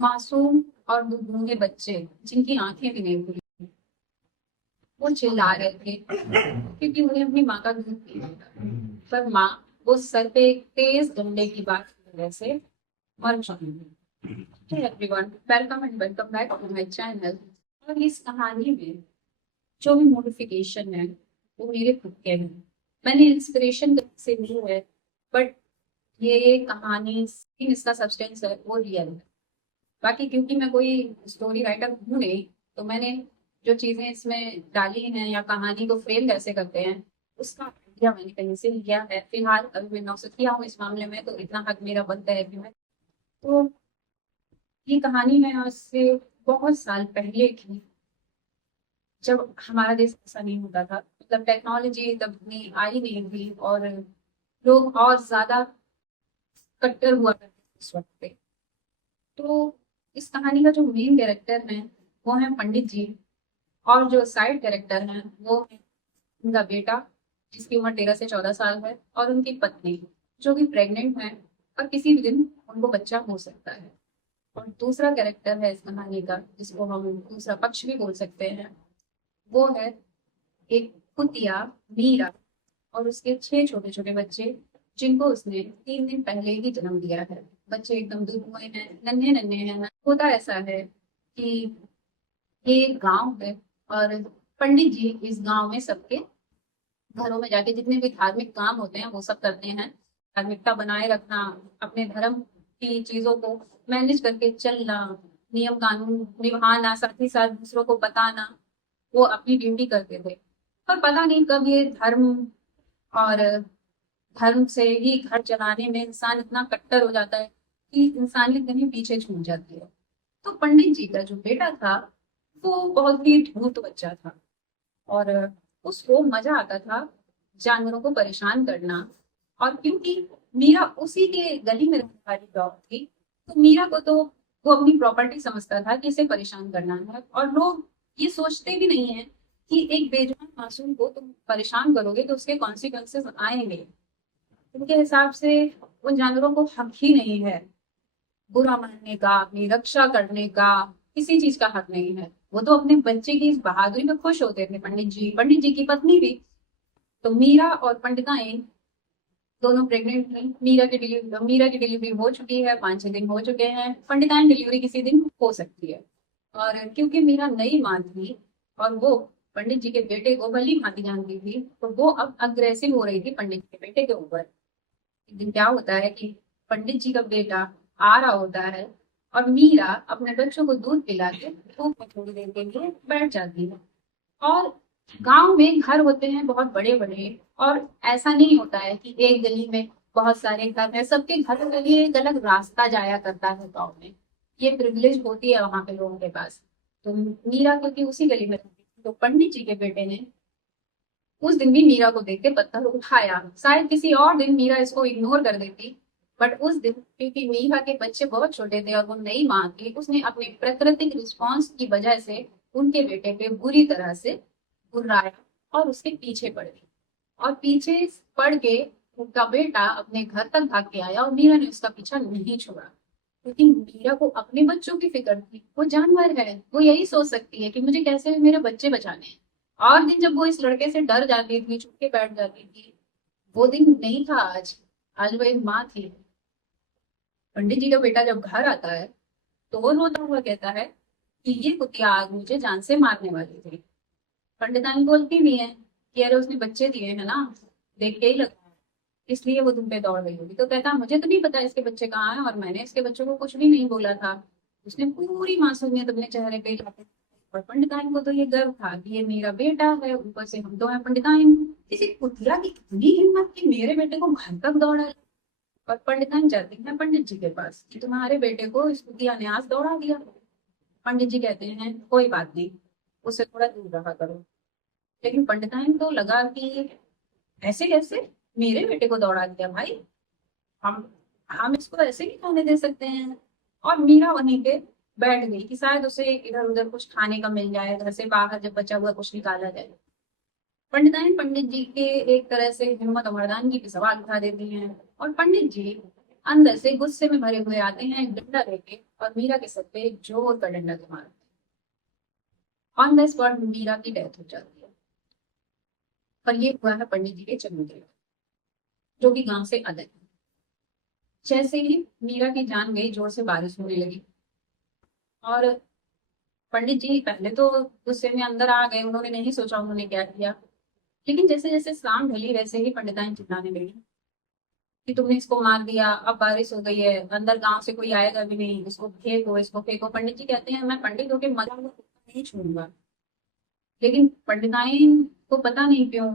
मासूम और गूंगे बच्चे जिनकी आंखें भी नहीं खुली, वो चिल्ला रहे थे क्योंकि उन्हें अपनी माँ का दूध पीना था। पर माँ वो सर पे एक तेज डंडे की बात की वजह से मर चुकी थी। Hey everyone, welcome and welcome back to my channel. और इस कहानी में जो भी मॉडिफिकेशन है वो मेरे खुद के हैं। मैंने इंस्पिरेशन से ली है, बट ये कहानी इसका सब्सटेंस है वो रियल है। बाकी क्योंकि मैं कोई स्टोरी राइटर हूँ नहीं, तो मैंने जो चीजें इसमें डाली हैं या कहानी को फ्रेम कैसे करते हैं उसका आइडिया मैंने कहीं से लिया है। फिलहाल अभी मैं नौसिखिया हूँ इस मामले में, तो इतना हक मेरा बनता है कि मैं तो ये कहानी है आज से बहुत साल पहले की, जब हमारा देश ऐसा नहीं होता था। मतलब टेक्नोलॉजी तब इतनी आई नहीं थी और लोग और ज्यादा कट्टर हुआ करते थे उस वक्त पे। तो इस कहानी का जो मेन कैरेक्टर है वो है पंडित जी, और जो साइड कैरेक्टर है वो है उनका बेटा जिसकी उम्र 13 से 14 साल है, और उनकी पत्नी जो कि प्रेग्नेंट है और किसी भी दिन उनको बच्चा हो सकता है। और दूसरा कैरेक्टर है इस कहानी का जिसको हम दूसरा पक्ष भी बोल सकते हैं, वो है एक कुतिया मीरा और उसके 6 छोटे छोटे बच्चे जिनको उसने 3 दिन पहले ही जन्म दिया है। बच्चे एकदम दूध हुए हैं, नन्हे नन्हे हैं। होता ऐसा है कि ये एक गांव है, और पंडित जी इस गांव में सबके घरों में जाके जितने भी धार्मिक काम होते हैं वो सब करते हैं। धार्मिकता बनाए रखना, अपने धर्म की चीजों को मैनेज करके चलना, नियम कानून निभाना, साथ ही साथ दूसरों को बताना, वो अपनी ड्यूटी करते थे। पर पता नहीं कब ये धर्म और धर्म से ही घर चलाने में इंसान इतना कट्टर हो जाता है कि इंसानियत कहीं पीछे छूट जाती है। तो पंडित जी का जो बेटा था वो बहुत ही धूर्त बच्चा था, और उसको मजा आता था जानवरों को परेशान करना। और क्योंकि मीरा उसी के गली में रहने वाली डॉग थी, तो मीरा को तो वो अपनी प्रॉपर्टी समझता था कि इसे परेशान करना है। और लोग ये सोचते भी नहीं है कि एक बेजुबान मासूम को तुम परेशान करोगे तो उसके कॉन्सिक्वेंसेस आएंगे। उनके हिसाब से उन जानवरों को हक ही नहीं है बुरा मानने का, अपनी रक्षा करने का, किसी चीज का हक नहीं है। वो तो अपने बच्चे की इस बहादुरी में खुश होते थे। पंडित जी की पत्नी भी। तो मीरा और पंडिताइन दोनों प्रेग्नेंट थी। मीरा की डिलीवरी हो चुकी है, 5-6 दिन हो चुके हैं। पंडिताइन डिलीवरी किसी दिन हो सकती है। और क्योंकि मीरा नई माँ थी और वो पंडित जी के बेटे को भली भांति जानती थी, तो वो अब अग्रेसिव हो रही थी पंडित जी के बेटे के ऊपर। एक दिन क्या होता है कि पंडित जी का बेटा आ रहा होता है और मीरा अपने बच्चों को दूध पिला के धूप में थोड़ी देर के लिए बैठ जाती है। और गांव में घर होते हैं बहुत बड़े बड़े, और ऐसा नहीं होता है कि एक गली में बहुत सारे घर हैं। सबके घर के लिए एक अलग रास्ता जाया करता है गाँव में। ये प्रिविलेज होती है वहां पे लोगों के पास। तो मीरा क्योंकि उसी गली में रहती थी, तो पंडित जी के बेटे ने उस दिन भी मीरा को देख के पत्थर उठाया। शायद किसी और दिन मीरा इसको इग्नोर कर देती, बट उस दिन क्योंकि मीरा के बच्चे बहुत छोटे थे और वो नई माँ थी, उसने अपने प्राकृतिक रिस्पॉन्स की वजह से उनके बेटे पे बुरी तरह से गुर्राया और उसके पीछे पड़ गई। और पीछे पड़ के उनका बेटा अपने घर तक भाग के आया और मीरा ने उसका पीछा नहीं छोड़ा, क्योंकि मीरा को अपने बच्चों की फिक्र थी। वो जानवर है, वो यही सोच सकती है कि मुझे कैसे मेरे बच्चे बचाने हैं। और दिन जब वो इस लड़के से डर जाती थी, चुप के बैठ जाती थी, वो दिन नहीं था आज। आज वो एक माँ थी। पंडित जी का बेटा जब घर आता है तो वो रोता हुआ कहता है कि ये कुतिया आज मुझे जान से मारने वाली थी। पंडितानी बोलती भी है कि अरे उसने बच्चे दिए हैं ना, देख के ही लगा है, इसलिए वो तुम पे दौड़ गई होगी। तो कहता मुझे तो नहीं पता इसके बच्चे कहाँ हैं, और मैंने इसके बच्चों को कुछ भी नहीं बोला था। उसने पूरी मासूमियत अपने चेहरे पे लाके। और पंडिताइन को तो ये गर्व था कि ये मेरा बेटा है, ऊपर से हम तो हैं पंडिताइन। किसी कुतिया की इतनी हिम्मत कि मेरे बेटे को घर तक दौड़ा। और पंडिताइन जाती है पंडित जी के पास कि तुम्हारे बेटे को इस कुतिया ने आज दौड़ा दिया। पंडित जी कहते हैं कोई बात नहीं, उससे थोड़ा दूर रहा करो। लेकिन पंडिताइन को लगा कि ऐसे कैसे मेरे बेटे को दौड़ा दिया भाई, हम हम इसको ऐसे नहीं खाने दे सकते हैं। और मीरा वहीं पे बैठ गई कि शायद उसे इधर उधर कुछ खाने का मिल जाए, घर से बाहर जब बचा हुआ कुछ निकाला जाए। पंडित जी के एक तरह से हिम्मत और मर्दानगी पे सवाल उठा देती हैं, और पंडित जी अंदर से गुस्से में भरे हुए आते हैं, एक डंडा लेके और मीरा के सर पे एक जोर का डंडा के मारते हैं। ऑन द स्पॉट मीरा की डेथ हो जाती है। और ये हुआ है पंडित जी के चबूतरे, जो कि गांव से अलग है। जैसे ही मीरा की जान गई, जोर से बारिश होने लगी और पंडित जी पहले तो गुस्से में अंदर आ गए, उन्होंने नहीं सोचा उन्होंने क्या किया। लेकिन जैसे जैसे शाम ढली वैसे ही पंडिताइन चिल्लाने लगी कि तुमने इसको मार दिया, अब बारिश हो गई है, अंदर गांव से कोई आएगा भी नहीं, इसको फेंको, इसको फेंको। पंडित जी कहते हैं मैं पंडित होके मरा हुआ कुत्ता नहीं छोड़ूंगा। लेकिन पंडिताइन को पता नहीं क्यों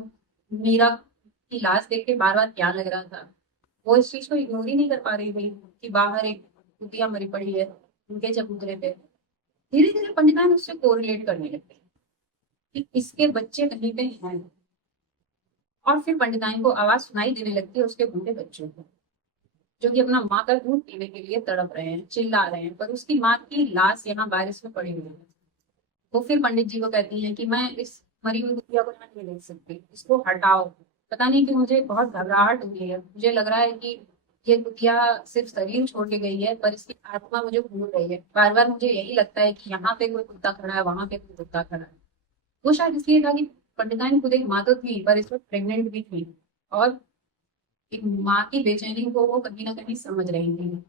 मीरा की लाश देख के बार बार क्या लग रहा था। वो इस चीज को इग्नोर ही नहीं कर पा रही थी कि बाहर एक कुतिया मरी पड़ी है उनके चबूतरे पे। धीरे धीरे पंडिताइन उससे कोरिलेट करने लगे कि इसके बच्चे कहीं पे हैं। और फिर पंडिताइन को आवाज सुनाई देने लगती है उसके बूढ़े बच्चों को, जो कि अपना माँ का दूध पीने के लिए तड़प रहे हैं, चिल्ला रहे हैं, पर उसकी माँ की लाश यहाँ बारिश में पड़ी हुई है। वो फिर पंडित जी को कहती हैं कि मैं इस मरी हुई कुतिया को यहाँ नहीं देख सकती, इसको हटाओ। पता नहीं कि मुझे बहुत घबराहट हुई है, मुझे लग रहा है कि ये कुतिया सिर्फ शरीर छोड़ के गई है पर इसकी आत्मा मुझे भूल रही है। बार बार मुझे यही लगता है कि यहाँ पे कोई कुत्ता खड़ा है, वहां पे कोई कुत्ता खड़ा है। वो शायद इसलिए था कि पंडिताइन खुद एक माँ तो थी पर इस वक्त प्रेग्नेंट भी थी, और एक माँ की बेचैनी को वो कहीं ना कहीं समझ रही थी।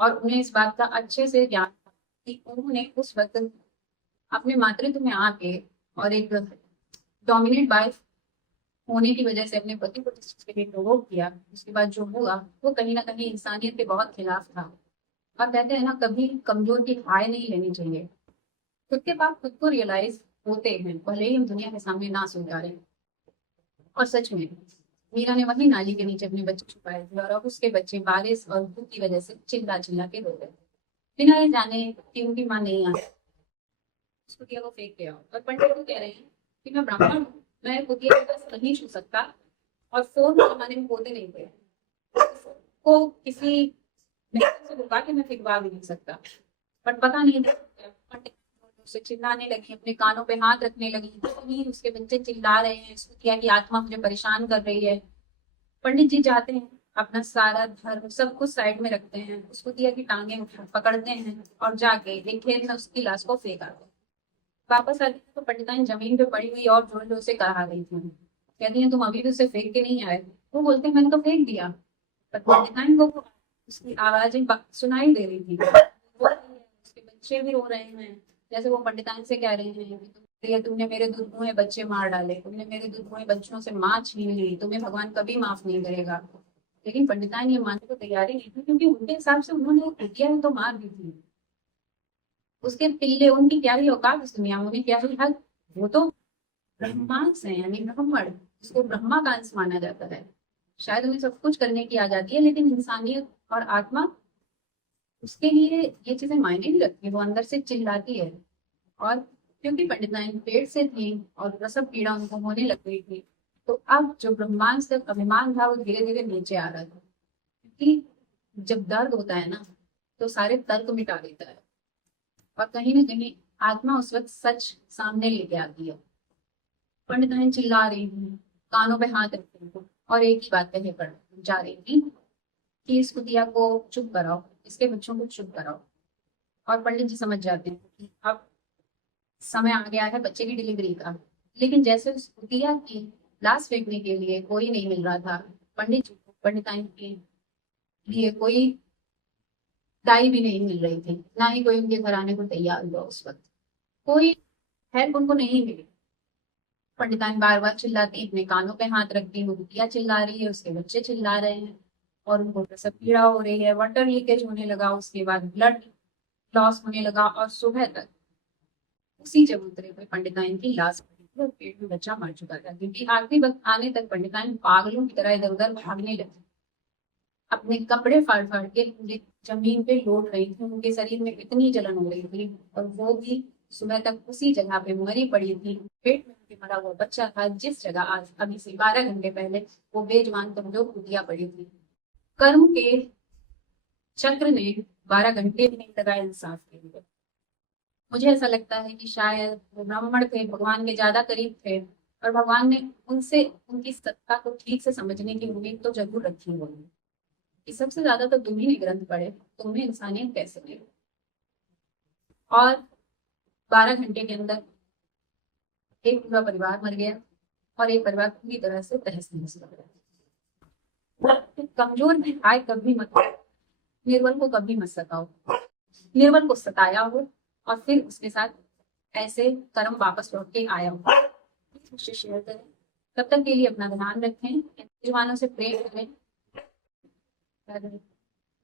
और उन्हें इस बात का अच्छे से ज्ञान था कि उन्होंने उस वक्त अपने मातृत्व में आके और एक डोमिनेट वाइफ होने की वजह से अपने पति को जिस चीज के लिए प्रोवोक किया, उसके बाद जो हुआ वो कहीं ना कहीं इंसानियत के बहुत खिलाफ था। और कहते हैं ना, कभी कमजोर की हाय नहीं लेनी चाहिए। खुद के पाप खुद को रियलाइज होते हैं, भले ही हम दुनिया के सामने ना स्वीकारें। और सच में मीरा ने वही नाली के नीचे अपने बच्चे छुपाए थे, और अब उसके बच्चे बारिश और धूप की वजह से चिल्ला चिल्ला के रो रहे थे, बिना ये जाने कि उनकी माँ नहीं आ। उस कुतिया को फेंक के आओ। और पंडित को कह रहे हैं कि मैं ब्राह्मण हूँ, मैं कुतिया के पास नहीं छू सकता, और फोन जमाने में होते नहीं थे, को किसी मेहनत से बुला के मैं फिकवा भी नहीं सकता। बट पता नहीं था पंडित उसे चिल्लाने लगी, अपने कानों पे हाथ रखने लगी, नहीं उसके बच्चे चिल्ला रहे हैं, इस कुतिया की आत्मा मुझे परेशान कर रही है। पंडित जी जाते हैं, अपना सारा धर्म सब कुछ साइड में रखते हैं, उस कुतिया की टांगे पकड़ते हैं और जाके एक खेत में उसकी लाश को फेंक आते हैं। वापस आती है तो पंडिताइन जमीन पे पड़ी हुई और जोर जोर से कहा रही थी, कहती है तुम अभी भी उसे फेंक के नहीं आए। वो बोलते हैं मैंने तो फेंक दिया। पर पंडिताइन को उसकी आवाजें सुनाई दे रही थी, वो उसके बच्चे भी रो रहे हैं। जैसे वो पंडिताइन से कह रहे हैं कि तुमने मेरे दुर्गुए बच्चे मार डाले, तुमने मेरे दुर्गुए बच्चों से माँ छीन ली, तुम्हें भगवान कभी माफ नहीं करेगा। लेकिन पंडिताइन ये मानने को तैयार ही नहीं थी, क्योंकि उनके हिसाब से उन्होंने कुतिया तो मार दी थी, उसके पिल्ले उनकी क्या ही औकात इस दुनिया में, उन्हें क्या ही हक। वो तो ब्रह्मांस है, यानी ब्रह्मण, जिसको ब्रह्मा का अंश माना जाता है। शायद उन्हें सब कुछ करने की आजादी है, लेकिन इंसानियत और आत्मा उसके लिए ये चीजें मायने नहीं रखती, वो अंदर से चिल्लाती है। और क्योंकि पंडिताइन पेट से थी और प्रसव पीड़ा उनको होने लग गई थी, तो अब जो ब्रह्मांड तक अभिमान था वो धीरे धीरे नीचे आ रहा था। क्योंकि जब दर्द होता है ना, तो सारे तर्क मिटा देता है, और कहीं ना कहीं आत्मा उस वक्त सच सामने लेके आती है। पंडिताइन चिल्ला रही थी, कानों पे हाथ रख रही थी, और एक ही बात कहे पड़ जा रही थी कि इस कुतिया को चुप कराओ, इसके बच्चों को चुप कराओ। और पंडित जी समझ जाते हैं कि अब समय आ गया है बच्चे की डिलीवरी का। लेकिन जैसे उस कुतिया की लाश फेंकने के लिए कोई नहीं मिल रहा था, पंडित जी को पंडिताइन के लिए कोई दाई भी नहीं मिल रही थी, ना ही कोई उनके घर आने को तैयार हुआ। उस वक्त कोई हेल्प उनको नहीं मिली। पंडिताइन बार बार चिल्लाती, अपने कानों पे हाथ रखती, वो बिटिया चिल्ला रही है, उसके बच्चे चिल्ला रहे हैं, और उनको प्रसव पीड़ा हो रही है, वाटर लीकेज होने लगा, उसके बाद ब्लड लॉस होने लगा, और सुबह तक उसी चबूतरे पे पंडिताइन की लाश पड़ी थी और पेट में बच्चा मर चुका था। क्योंकि आखिरी वक्त आने तक पंडिताइन पागलों की तरह इधर उधर भागने लगी, अपने कपड़े फाड़ फाड़ के पूरी जमीन पे लौट रही थी, उनके शरीर में इतनी जलन हो रही थी। और वो भी सुबह तक उसी जगह पे मरी पड़ी थी, पेट में उनके मरा हुआ बच्चा था, जिस जगह आज अभी से 12 घंटे पहले वो बेजवान कमजोर कुतिया पड़ी थी। कर्म के चक्र ने 12 घंटे भी नहीं लगाए इंसाफ के लिए। मुझे ऐसा लगता है कि शायद वो ब्राह्मण थे, भगवान के ज्यादा करीब थे, और भगवान ने उनसे उनकी सत्ता को ठीक से समझने की उम्मीद तो जरूर रखी होगी। कि सबसे ज्यादा तो तुम ही ग्रंथ पढ़े, तुम्हें इंसानियत कैसे मिली। और 12 घंटे के अंदर एक पूरा परिवार मर गया और एक परिवार पूरी तरह से तहस नहस हो गया। तो कमजोर में हाय कभी मत करो, निर्बल को कभी मत सताओ। निर्बल को सताया हो और फिर उसके साथ ऐसे कर्म वापस लौट के आया हो, मुझसे शेयर करें। तब तक के लिए अपना ध्यान रखें, जवानों से प्रेम करें।